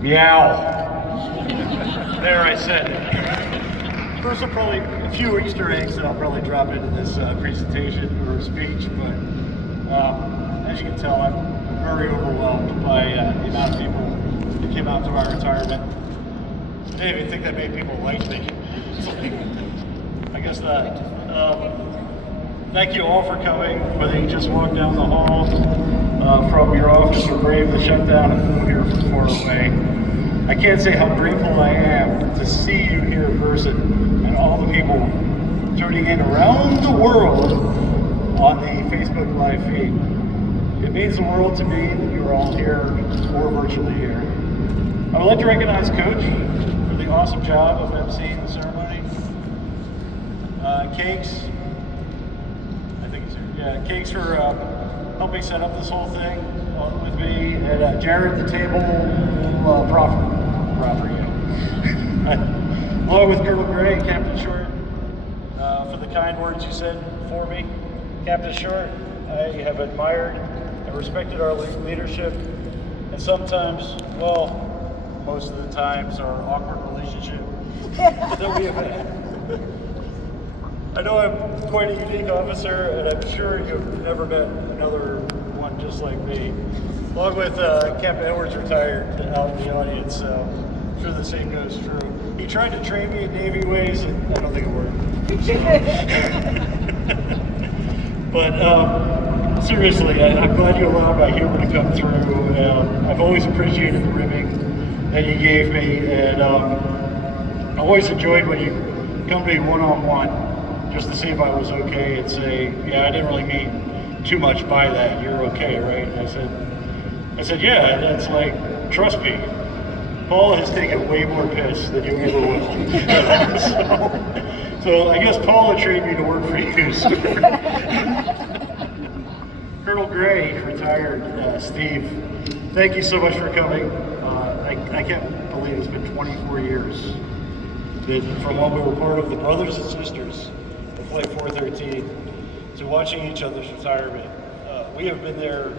Meow. There, I said it. First, I'll probably a few Easter eggs that I'll probably drop into this presentation or speech, but as you can tell, I'm very overwhelmed by the amount of people that came out to my retirement. I didn't even think that made people like me. I guess that. Thank you all for coming, whether you just walked down the hall from your office or braved the shutdown and flew here from far away. I can't say how grateful I am to see you here in person and all the people tuning in around the world on the Facebook Live feed. It means the world to me that you're all here or virtually here. I would like to recognize Coach for the awesome job of emceeing the ceremony. Cakes, I think he's here. Yeah, Cakes for helping set up this whole thing with me, and Jared at the table, proper, yeah. Along with Colonel Gray and Captain Short, for the kind words you said for me. Captain Short, I have admired and respected our leadership, and sometimes, well, most of the times, our awkward relationship that we have had. I know I'm quite a unique officer, and I'm sure you've never met another one just like me. Along with Captain Edwards retired out in the audience, so I'm sure the same goes true. He tried to train me in Navy ways, and I don't think it worked. But seriously, I'm glad you allowed my humor to come through. I've always appreciated the ribbing that you gave me, and I always enjoyed when you come to me one-on-one. Just to see if I was okay and say, yeah, I didn't really mean too much by that. You're okay, right? And I said, yeah. And it's like, trust me, Paul has taken way more piss than you ever will. so I guess Paul would train me to work for you. Colonel Gray, retired. Steve, thank you so much for coming. I can't believe it's been 24 years from when we were part of the Brothers and Sisters. Flight 413 to watching each other's retirement. We have been there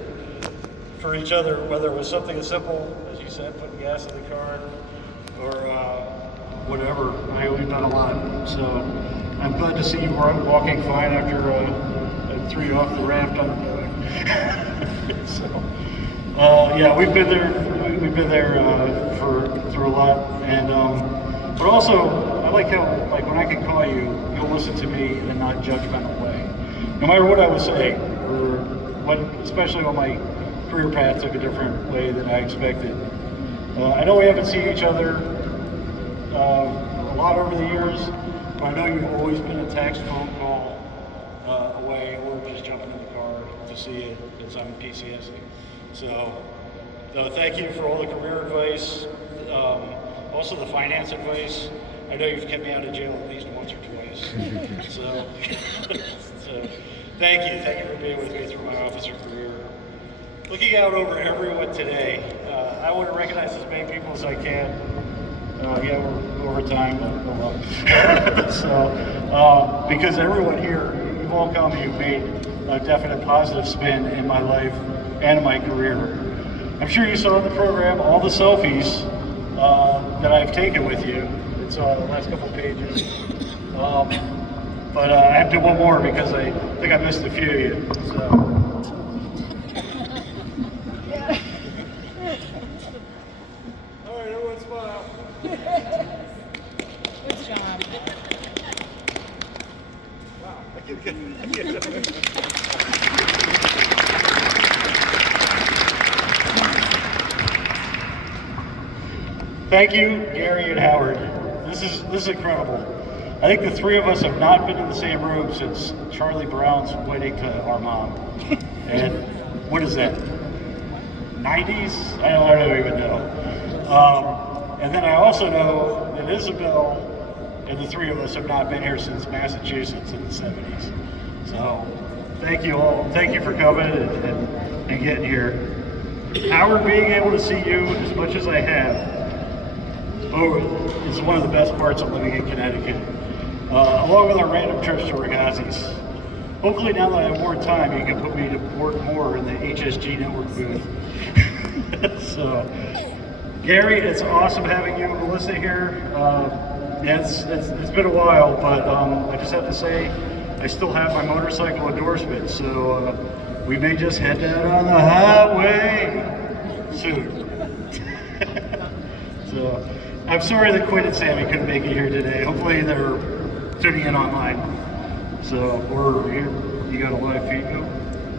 for each other, whether it was something as simple as you said, putting gas in the car, or whatever. We've done a lot. So I'm glad to see you walking fine after I threw you off the raft on the boat. So yeah, we've been there through a lot, and but also. I like how, when I can call you, you'll listen to me in a non-judgmental way. No matter what I would say, or especially when my career path took a different way than I expected. I know we haven't seen each other a lot over the years, but I know you've always been a text, phone call away, or just jumping in the car to see it as I'm PCSing. So thank you for all the career advice, also the finance advice. I know you've kept me out of jail at least once or twice. so thank you for being with me through my officer career. Looking out over everyone today, I want to recognize as many people as I can. Yeah, we're over time, but so because everyone here, you've all come, you've made a definite positive spin in my life and in my career. I'm sure you saw in the program all the selfies that I've taken with you. It's the last couple pages. But I have to do one more because I think I missed a few of you. So. Yeah. All right, everyone smile. Good job. Wow, I can't Thank you, Gary and Howard. This is incredible. I think the three of us have not been in the same room since Charlie Brown's wedding to our mom. And what is that? 90s? I don't even know. And then I also know that Isabel and the three of us have not been here since Massachusetts in the 70s. So thank you all. Thank you for coming and getting here. Howard, being able to see you as much as I have is one of the best parts of living in Connecticut, along with our random trips to Ragazzis. Hopefully now that I have more time, you can put me to work more in the HSG network booth. So Gary, it's awesome having you and Melissa here. Yeah, it's been a while, but I just have to say, I still have my motorcycle endorsement, so we may just head down on the highway soon. So, I'm sorry that Quinn and Sammy couldn't make it here today. Hopefully they're tuning in online. So, or here, you got a live feed go?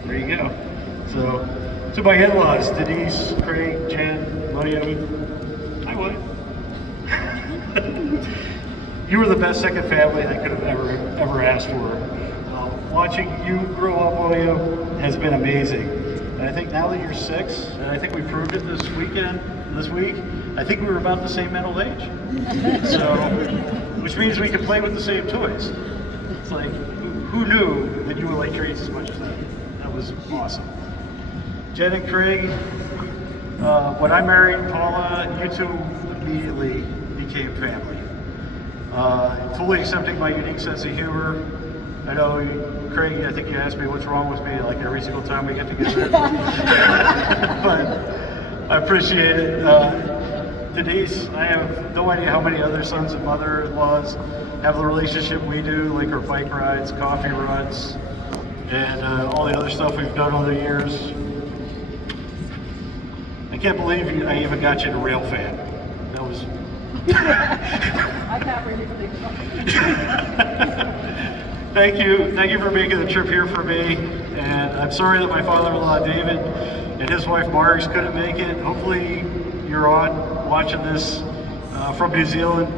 There you go. So, to my in-laws, Denise, Craig, Jen, William, hi William. You were the best second family I could have ever asked for. Watching you grow up, William, has been amazing. And I think now that you're 6, and I think we proved it this week, I think we were about the same mental age. So, which means we can play with the same toys. It's like, who knew that you would like treats as much as that? That was awesome. Jen and Craig, when I married Paula, you two immediately became family. Fully accepting my unique sense of humor. I know, Craig, I think you asked me what's wrong with me like every single time we get together. But I appreciate it. Denise, I have no idea how many other sons and mother-in-laws have the relationship we do, like our bike rides, coffee runs, and all the other stuff we've done over the years. I can't believe I even got you to rail fan. That was... I'm not ready to think about it. Thank you for making the trip here for me, and I'm sorry that my father-in-law David and his wife Margs couldn't make it. Hopefully you're on watching this from New Zealand.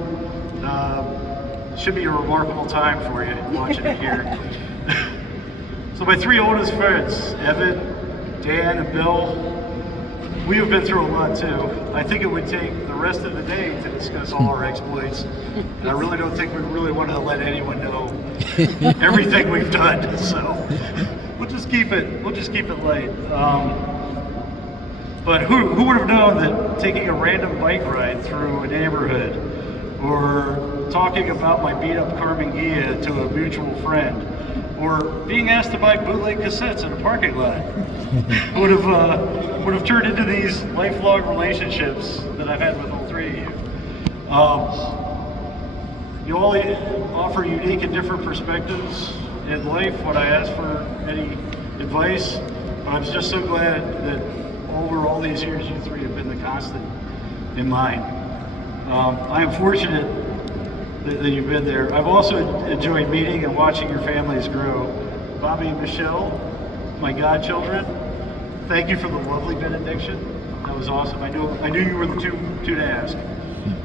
Should be a remarkable time for you watching it here. So my 3 oldest friends, Evan, Dan, and Bill, we have been through a lot too. I think it would take the rest of the day to discuss all our exploits. And I really don't think we really want to let anyone know everything we've done. So we'll just keep it light. But who would have known that taking a random bike ride through a neighborhood, or talking about my beat up Carmen Gia to a mutual friend, or being asked to buy bootleg cassettes in a parking lot would have turned into these lifelong relationships that I've had with all 3 of you. You all offer unique and different perspectives in life. When I ask for any advice, I'm just so glad that over all these years you 3 have been the constant in mine. I am fortunate that you've been there. I've also enjoyed meeting and watching your families grow. Bobby and Michelle, my godchildren, thank you for the lovely benediction. That was awesome. I knew you were the two to ask.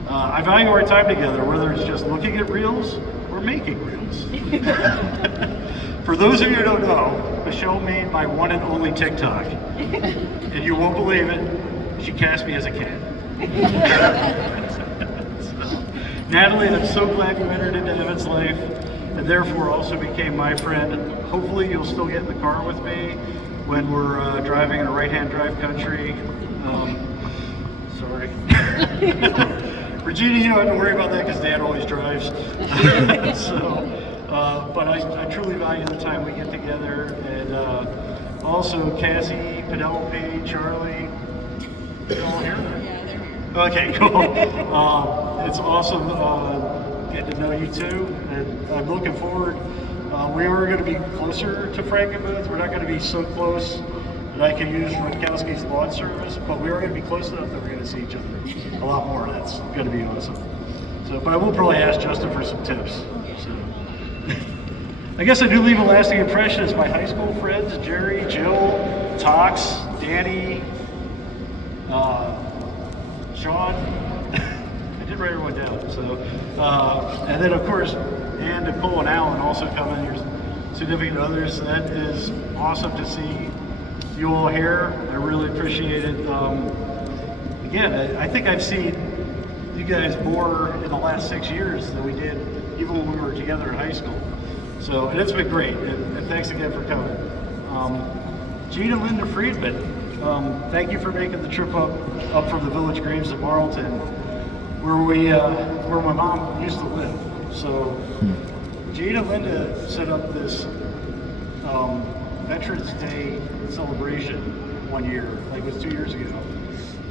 I value our time together, whether it's just looking at reels or making reels. For those of you who don't know, Michelle made my one and only TikTok. And you won't believe it, she cast me as a cat. Natalie, I'm so glad you entered into Evan's life and therefore also became my friend. Hopefully you'll still get in the car with me when we're driving in a right-hand drive country. Sorry. Regina, you don't have to worry about that because Dad always drives. But I truly value the time we get together. And also Cassie, Penelope, Charlie, they're all here? Yeah, they're here. Okay, cool. It's awesome getting to know you too, and I'm looking forward. We are going to be closer to Frankenmuth. We're not going to be so close that I can use Rutkowski's lawn service, but we are going to be close enough that we're going to see each other a lot more. That's going to be awesome. So, but I will probably ask Justin for some tips. So, I guess I do leave a lasting impression as my high school friends, Jerry, Jill, Tox, Danny, Sean. I did write everyone down. So, and then of course, Ann, Nicole, and Alan also come in, your significant others. That is awesome to see you all here. I really appreciate it. Again, I think I've seen you guys more in the last 6 years than we did even when we were together in high school. So, and it's been great, and thanks again for coming. Gina Linda Friedman, thank you for making the trip up from the Village Graves of Marlton, where my mom used to live. So, Gina Linda set up this Veterans Day celebration one year, like it was 2 years ago.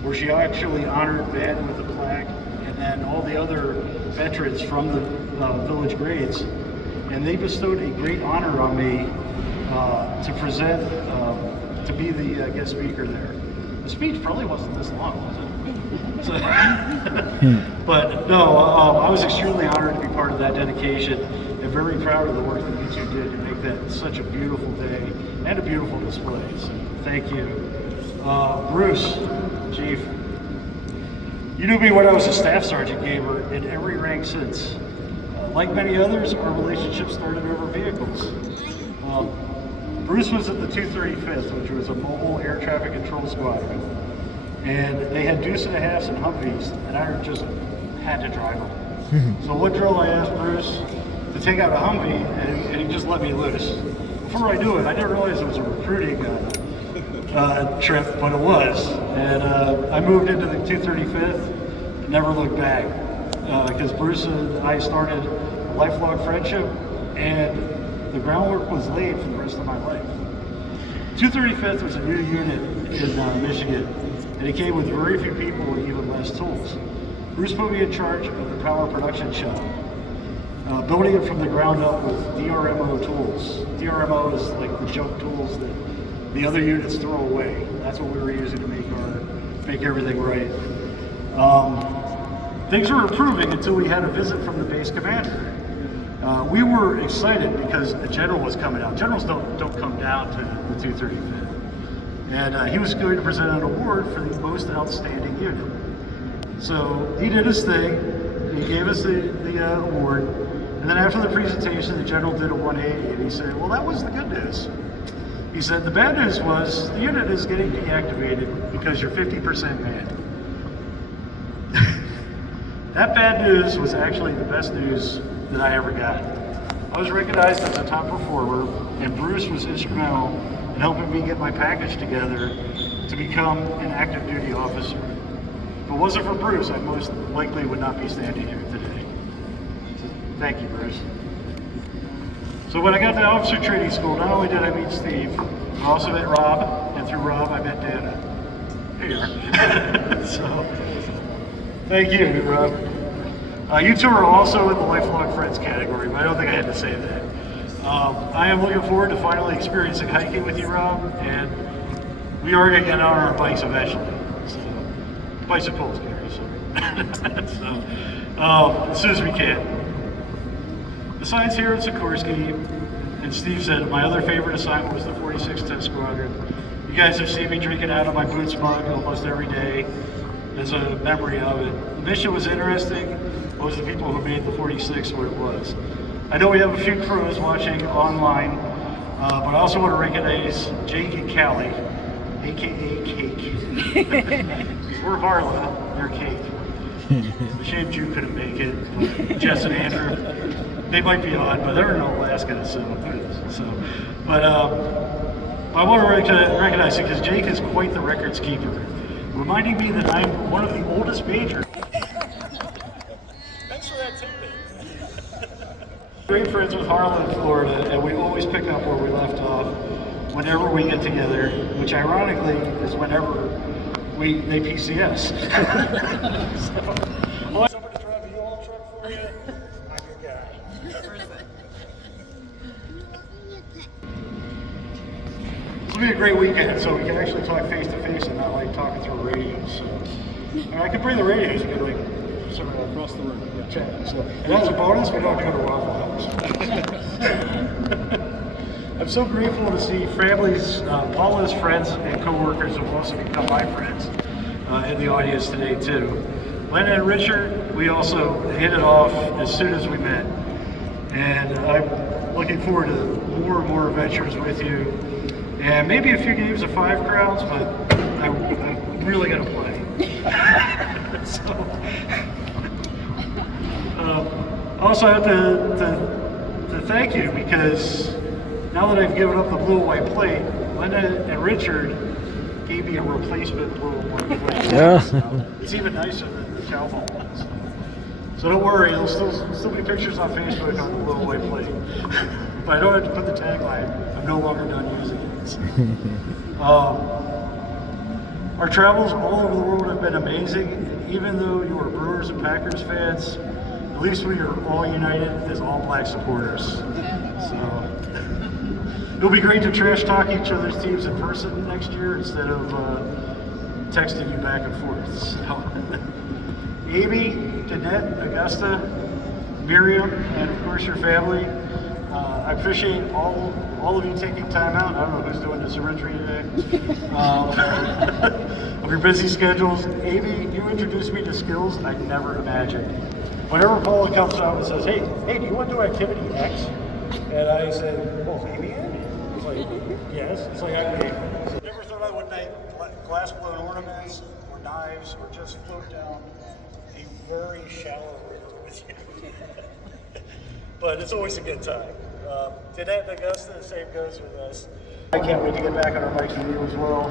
where she actually honored Ben with a plaque, and then all the other veterans from the village grades. And they bestowed a great honor on me to present, to be the guest speaker there. The speech probably wasn't this long, was it? So, but no, I was extremely honored to be part of that dedication, and very proud of the work that you two did to make that such a beautiful day and a beautiful display. So thank you. Bruce, Chief, you knew me when I was a staff sergeant gamer in every rank since. Like many others, our relationship started over vehicles. Bruce was at the 235th, which was a mobile air traffic control squadron. And they had deuce and a halves and Humvees, and I just had to drive them. So one drill I asked Bruce to take out a Humvee, and he just let me loose. Before I knew it, I didn't realize it was a recruiting trip, but it was. And I moved into the 235th and never looked back, because Bruce and I started a lifelong friendship, and the groundwork was laid for the rest of my life. 235th was a new unit in Michigan, and it came with very few people and even less tools. Bruce put me in charge of the power production shop, building it from the ground up with DRMO tools. DRMO is like the junk tools that the other units throw away. That's what we were using to make everything right. Things were improving until we had a visit from the base commander. We were excited because the general was coming out. Generals don't come down to the 235th. And he was going to present an award for the most outstanding unit. So he did his thing, he gave us the award, and then after the presentation, the general did a 180, and he said, well, that was the good news. He said, the bad news was the unit is getting deactivated because you're 50% manned. That bad news was actually the best news that I ever got. I was recognized as a top performer, and Bruce was instrumental in helping me get my package together to become an active duty officer. If it wasn't for Bruce, I most likely would not be standing here today. So, thank you, Bruce. So when I got to officer training school, not only did I meet Steve, I also met Rob, and through Rob, I met Dana. Here. So, thank you, Rob. You two are also in the lifelong friends category, but I don't think I had to say that. I am looking forward to finally experiencing hiking with you, Rob, and we are going to get on our bikes eventually. So, bicycles, Gary, sorry. So, as soon as we can. Besides here at Sikorsky, and Steve said, my other favorite assignment was the 46th Test Squadron. You guys have seen me drinking out of my boots mug almost every day. There's a memory of it. The mission was interesting. It was the people who made the 46 what it was. I know we have a few crews watching online, but I also want to recognize Jake and Callie, aka Cake. We're Harla, they're Cake. It's a shame Drew couldn't make it. Jess and Andrew, they might be on, but they're in Alaska, so. But I want to recognize it because Jake is quite the records keeper, reminding me that I'm one of the oldest majors. Thanks for that tidbit. Great friends with Harlan in Florida, and we always pick up where we left off whenever we get together, which ironically is whenever they PCS. So, somebody drive a U-Haul truck for you? I'm your guy. This will be a great weekend, so we can actually talk face to face and not like talking through radios. So, I can bring the radios and get like somewhere across the room. Chat. So, and as a bonus, we don't go to Waffle House. I'm so grateful to see families, Paula's friends and co-workers have also become my friends in the audience today too. Linda and Richard, we also hit it off as soon as we met. And I'm looking forward to more and more adventures with you. And maybe a few games of 5 crowns, but I'm really gonna play. So, I also have to thank you because now that I've given up the blue and white plate, Linda and Richard gave me a replacement blue and white plate. Yeah. So it's even nicer than the Chalfont ones. So don't worry, there'll still be pictures on Facebook on the blue and white plate. But I don't have to put the tagline, I'm no longer done using it. So. Our travels all over the world have been amazing, and even though you are Brewers and Packers fans, at least we are all united as all black supporters. So it'll be great to trash talk each other's teams in person next year instead of texting you back and forth. So Amy, Danette, Augusta, Miriam, and of course your family. I appreciate all of you taking time out. I don't know who's doing the surgery today. Of your busy schedules. Amy, you introduced me to skills I never imagined. Whenever Paula comes out and says, hey, do you want to do activity X? And I said, well, Amy in? He's like, yes. He's like, okay. So never thought I would make glass blown ornaments or knives or just float down a very shallow river with you. But it's always a good time. Danette and Augusta, the same goes with us. I can't wait to get back on our bikes with you as well.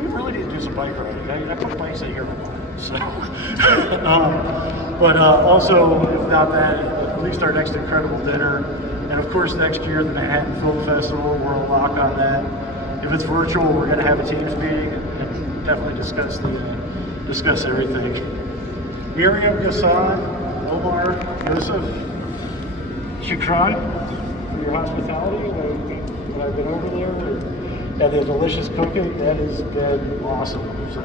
We really need to do some bike riding. I put bikes in here for fun. So, but also, if not that, at least our next incredible dinner. And of course, next year, the Manhattan Film Festival, we're a lock on that. If it's virtual, we're going to have a Teams meeting and definitely discuss everything. Miriam, Gassan, Omar, Yosef, Shukran, for your hospitality when I've been over there, and the delicious cooking. That has been awesome. So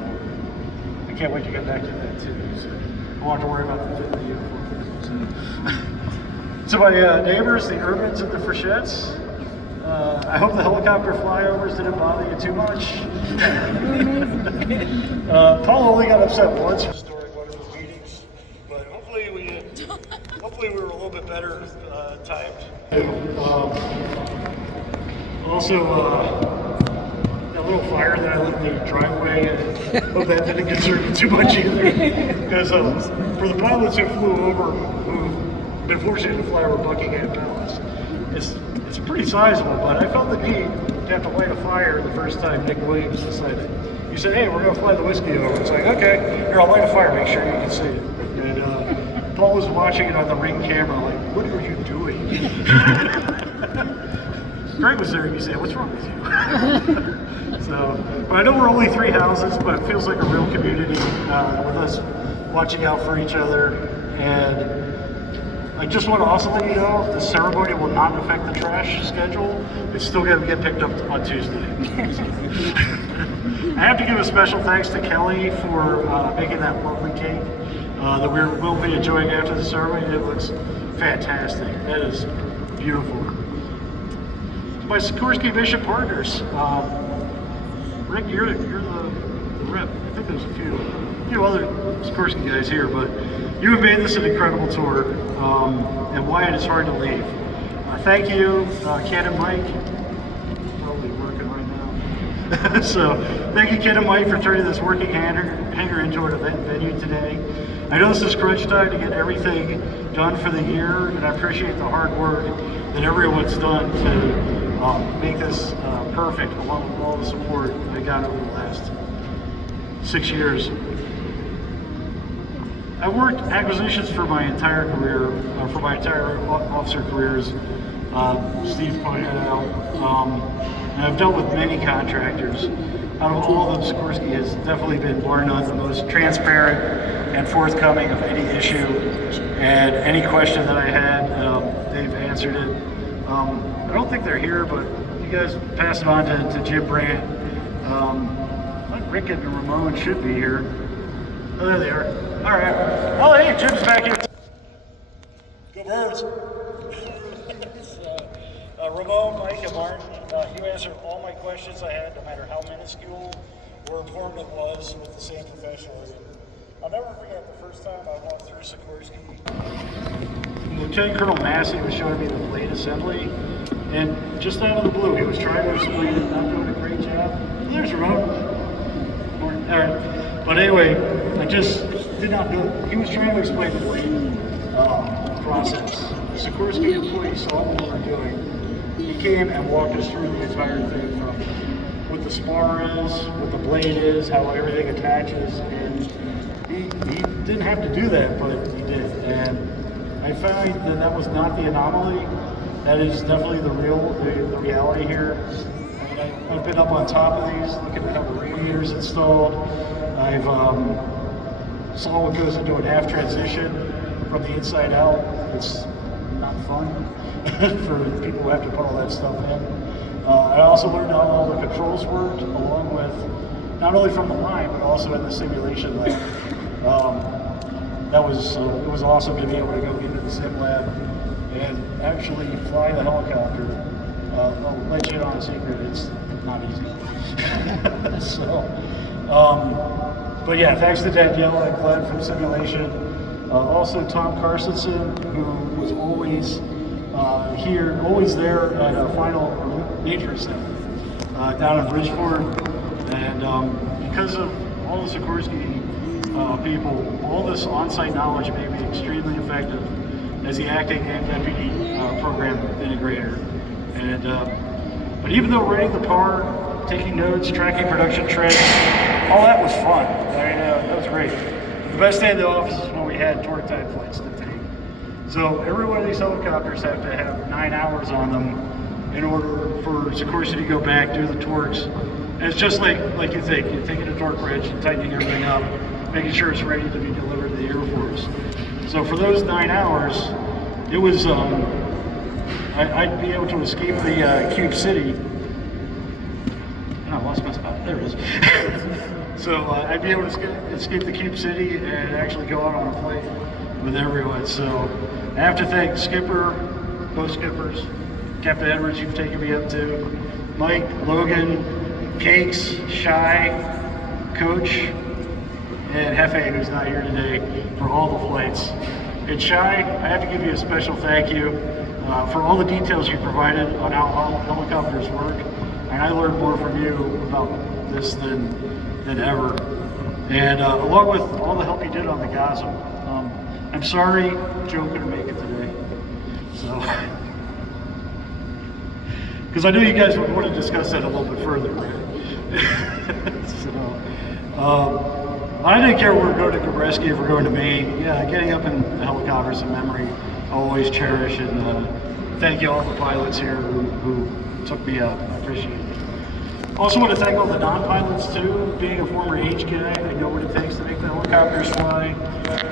I can't wait to get back to that too. So I won't have to worry about the fit of the uniform. So my neighbors, the Urbans and the Freshettes, I hope the helicopter flyovers didn't bother you too much. Paul only got upset once. Historic wonderful meetings, but hopefully we were a little bit better timed. Also, that little fire that I lit in the driveway, I hope that didn't concern you too much either. Because for the pilots who flew over, who've been fortunate to fly over Buckingham Palace, it's pretty sizable, but I felt the need to have to light a fire the first time Nick Williams decided. He said, hey, we're going to fly the whiskey over. It's like, okay, here, I'll light a fire, make sure you can see it. And Paul was watching it on the Ring camera, like, what are you doing? Greg was there and he said, what's wrong with you? So, but I know we're only 3 houses, but it feels like a real community with us watching out for each other. And I just want to also let you know, the ceremony will not affect the trash schedule. It's still going to get picked up on Tuesday. I have to give a special thanks to Kelly for making that lovely cake that we'll be enjoying after the ceremony. It looks fantastic. That is beautiful. My Sikorsky Mission partners. Rick, you're the rep. I think there's a few other Sikorsky guys here, but you have made this an incredible tour, and Wyatt, it's hard to leave. Thank you, Ken and Mike. Probably working right now. So, thank you, Ken and Mike, for turning this working hangar into an event venue today. I know this is crunch time to get everything done for the year, and I appreciate the hard work that everyone's done to make this perfect, along with all the support I got over the last 6 years. I worked acquisitions for my entire career, for my entire officer careers. Steve pointed out, and I've dealt with many contractors. Out of all of them, Sikorsky has definitely been, bar none, the most transparent and forthcoming of any issue. And any question that I had, they've answered it. I don't think they're here, but you guys pass it on to Jim Brandt. I think Rick and Ramon should be here. Oh, there they are. All right. Oh, hey, Jim's back in. Go Birds. Ramon, Mike, and Martin, you answered all my questions I had, no matter how minuscule or important it was, with the same professionalism. I'll never forget the first time I walked through Sikorsky. Lieutenant Colonel Massey was showing me the blade assembly, and just out of the blue, he was trying to explain it, not doing a great job. There's Ramon. All right. But anyway, I just did not know. He was trying to explain the blade process. The Sikorsky employee saw what we were doing. He came and walked us through the entire thing, from what the spar is, what the blade is, how everything attaches, and he didn't have to do that, but he did. And I found that was not the anomaly. That is definitely the reality here. And I've been up on top of these, looking at how the radiators installed. I've saw what goes into a half transition from the inside out. It's not fun for people who have to put all that stuff in. I also learned how all the controls worked, along with not only from the line, but also in the simulation lab. That was it was awesome to be able to go into the sim lab and actually fly the helicopter. I'll let you in on a secret, it's not easy. But yeah, thanks to Daniela and Glenn from simulation. Also Tom Carsonson, who was always here, always there at a final major center down in Bridgeport. And because of all the Sikorsky people, all this on-site knowledge made me extremely effective as the acting and deputy program integrator. And but even though writing the part, taking notes, tracking production trends, all that was fun. I mean, that was great. The best day in the office is when we had torque time flights to take. So every one of these helicopters have to have 9 hours on them in order for Sikorsky to go back, do the torques. And it's just like you think, you're taking a torque wrench and tightening everything up, making sure it's ready to be delivered to the Air Force. So for those 9 hours, it was, I'd be able to escape the Cube City. Oh, I lost my spot. There it is. So I'd be able to escape the Cube City and actually go out on a flight with everyone. So I have to thank Skipper, both skippers, Captain Edwards, you've taken me up to, Mike, Logan, Cakes, Shy, Coach, and Hefe, who's not here today, for all the flights. And Shy, I have to give you a special thank you for all the details you provided on how helicopters work. And I learned more from you about this than ever. And along with all the help you did on the GOSM. I'm sorry Joe couldn't make it today. So, because I knew you guys would want to discuss that a little bit further, right? So, I didn't care if we were going to Kabreski, if we're going to Maine. Yeah, getting up in the helicopters a memory I always cherish, and thank you all the pilots here who took me up. I appreciate it. Also want to thank all the non-pilots too. Being a former H guy, I know what it takes to make the helicopters fly.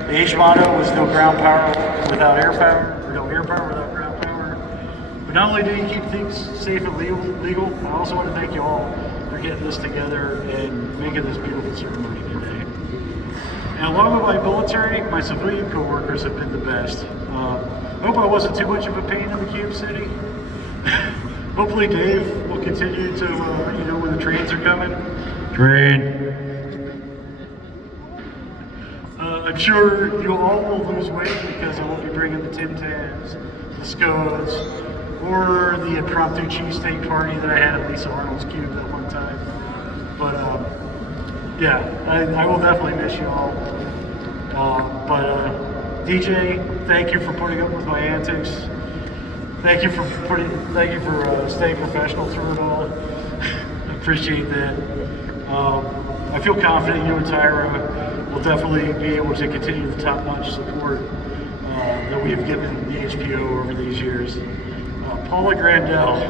The H motto was no ground power without air power, or no air power without ground power. But not only do you keep things safe and legal, I also want to thank you all for getting this together and making this beautiful ceremony today. And along with my military, my civilian co-workers have been the best. I hope I wasn't too much of a pain in the Cube City. Hopefully Dave will continue to, when the trains are coming. Train. I'm sure you all will lose weight because I won't be bringing the Tim Tams, the Scones, or the impromptu cheesesteak party that I had at Lisa Arnold's Cube that one time. But yeah, I will definitely miss you all. DJ, thank you for putting up with my antics. Thank you for staying professional through it all. I appreciate that. I feel confident you and Tyra will definitely be able to continue the top-notch support that we have given the HPO over these years. Paula Grandel,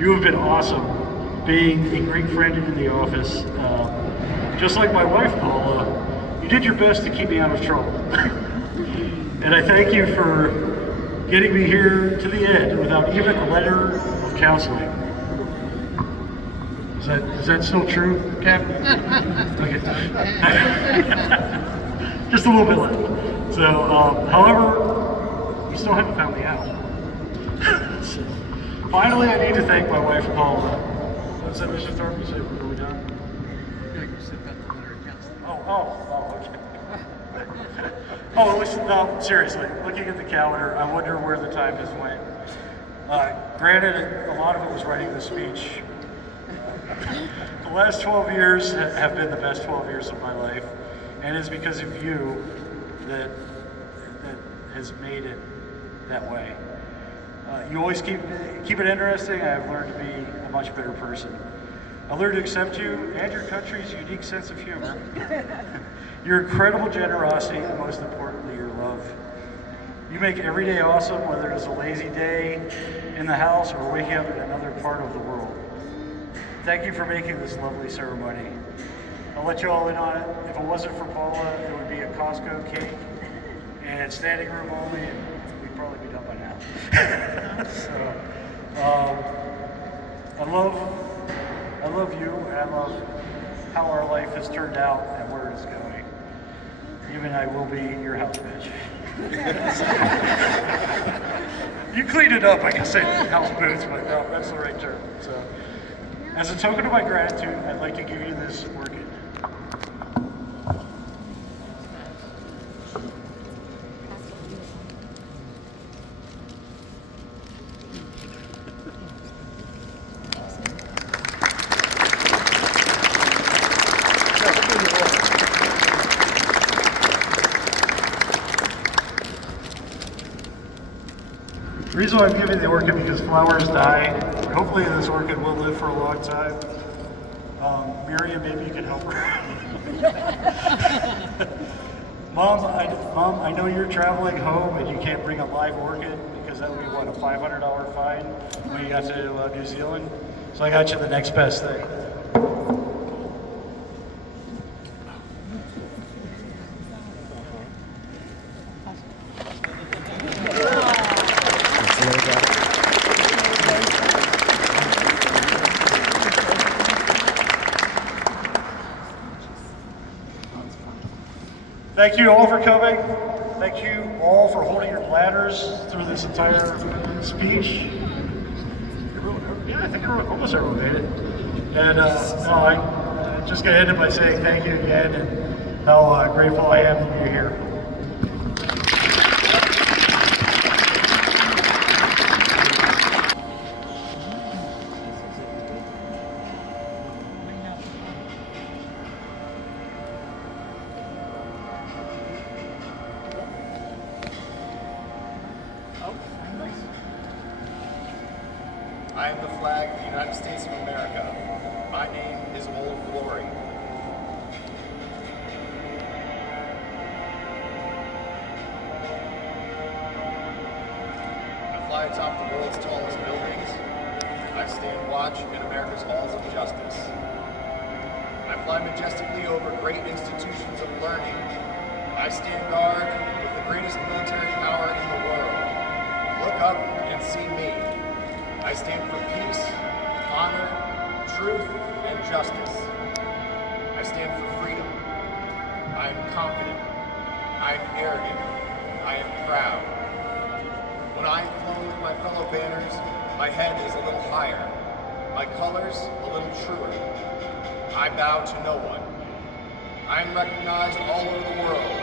you have been awesome, being a great friend in the office. Just like my wife, Paula, you did your best to keep me out of trouble. And I thank you for getting me here to the end without even a letter of counseling. Is that still true, Cap? Okay. Just a little bit left. So, however, you still haven't found me out. So, finally, I need to thank my wife, Paula. What's that, Mr. Thorpe? You said, are we done? Okay. Oh, listen, no, seriously, looking at the calendar, I wonder where the time just went. Granted, a lot of it was writing the speech. The last 12 years have been the best 12 years of my life, and it's because of you that has made it that way. You always keep it interesting. I've learned to be a much better person. I learned to accept you and your country's unique sense of humor, your incredible generosity, and most importantly, your love. You make every day awesome, whether it's a lazy day in the house or waking up in another part of the world. thank you for making this lovely ceremony. I'll let you all in on it. If it wasn't for Paula, it would be a Costco cake and standing room only, and we'd probably be done by now. So, I love you, and I love how our life has turned out and where it is going. Even I will be your house bitch. You cleaned it up, I can say house boots, but no, that's the right term. So, as a token of my gratitude, I'd like to give you this orchid. The reason why I'm giving the orchid because flowers die. Hopefully this orchid will live for a long time. Miriam, maybe you can help her. Mom, I know you're traveling home and you can't bring a live orchid because that would be what, a $500 fine when you got to New Zealand? So I got you the next best thing. Thank you all for coming. Thank you all for holding your bladders through this entire speech. Yeah, I think almost everyone made it. And I'm just going to end it by saying thank you again and how grateful I am that you're here. I am the flag of the United States of America. My name is Old Glory. I fly atop the world's tallest buildings. I stand watch in America's halls of justice. I fly majestically over great institutions of learning. I stand guard with the greatest military power in the world. Look up and see me. I stand for peace, honor, truth, and justice. I stand for freedom. I am confident. I am arrogant. I am proud. When I am flown with my fellow banners, my head is a little higher, my colors a little truer. I bow to no one. I am recognized all over the world.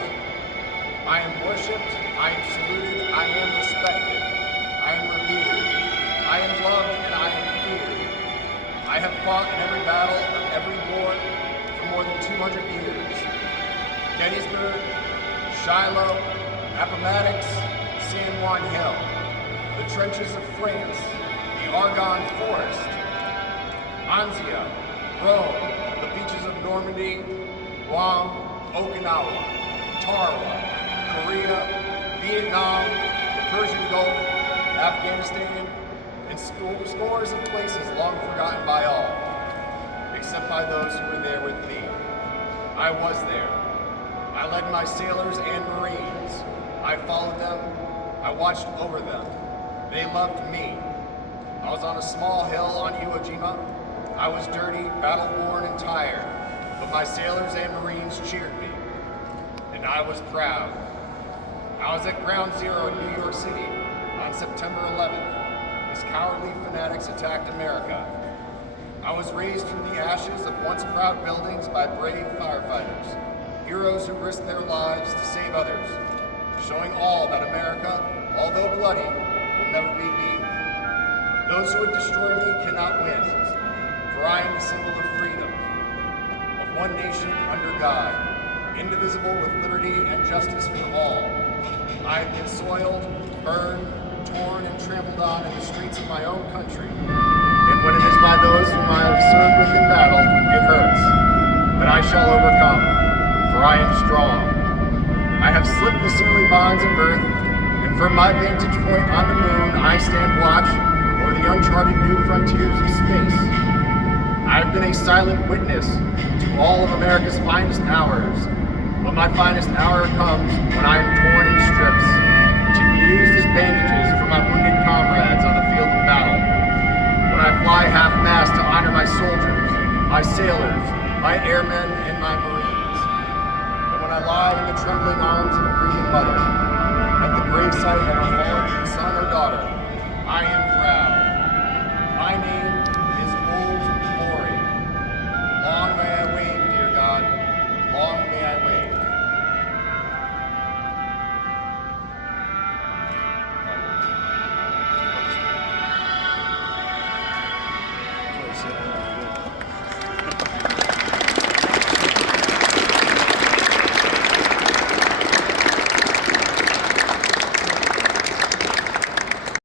I am worshipped, I am saluted, I am respected, I am revered. I am loved and I am feared. I have fought in every battle of every war for more than 200 years. Gettysburg, Shiloh, Appomattox, San Juan Hill, the trenches of France, the Argonne Forest, Anzio, Rome, the beaches of Normandy, Guam, Okinawa, Tarawa, Korea, Vietnam, the Persian Gulf, Afghanistan, and scores of places long forgotten by all, except by those who were there with me. I was there. I led my sailors and Marines. I followed them. I watched over them. They loved me. I was on a small hill on Iwo Jima. I was dirty, battle-worn, and tired, but my sailors and Marines cheered me, and I was proud. I was at Ground Zero in New York City on September 11th. As cowardly fanatics attacked America. I was raised from the ashes of once proud buildings by brave firefighters, heroes who risked their lives to save others, showing all that America, although bloody, will never be beat. Those who would destroy me cannot win, for I am the symbol of freedom, of one nation under God, indivisible with liberty and justice for all. I have been soiled, burned, torn and trampled on in the streets of my own country. And when it is by those whom I have served with in battle, it hurts. But I shall overcome, for I am strong. I have slipped the surly bonds of earth, and from my vantage point on the moon, I stand watch over the uncharted new frontiers of space. I've been a silent witness to all of America's finest hours. But my finest hour comes when I am torn in strips to be used as bandages for my wounded comrades on the field of battle. When I fly half-mast to honor my soldiers, my sailors, my airmen, and my Marines. And when I lie in the trembling arms of a grieving mother, at the gravesite of a fallen son or daughter, I am proud. My name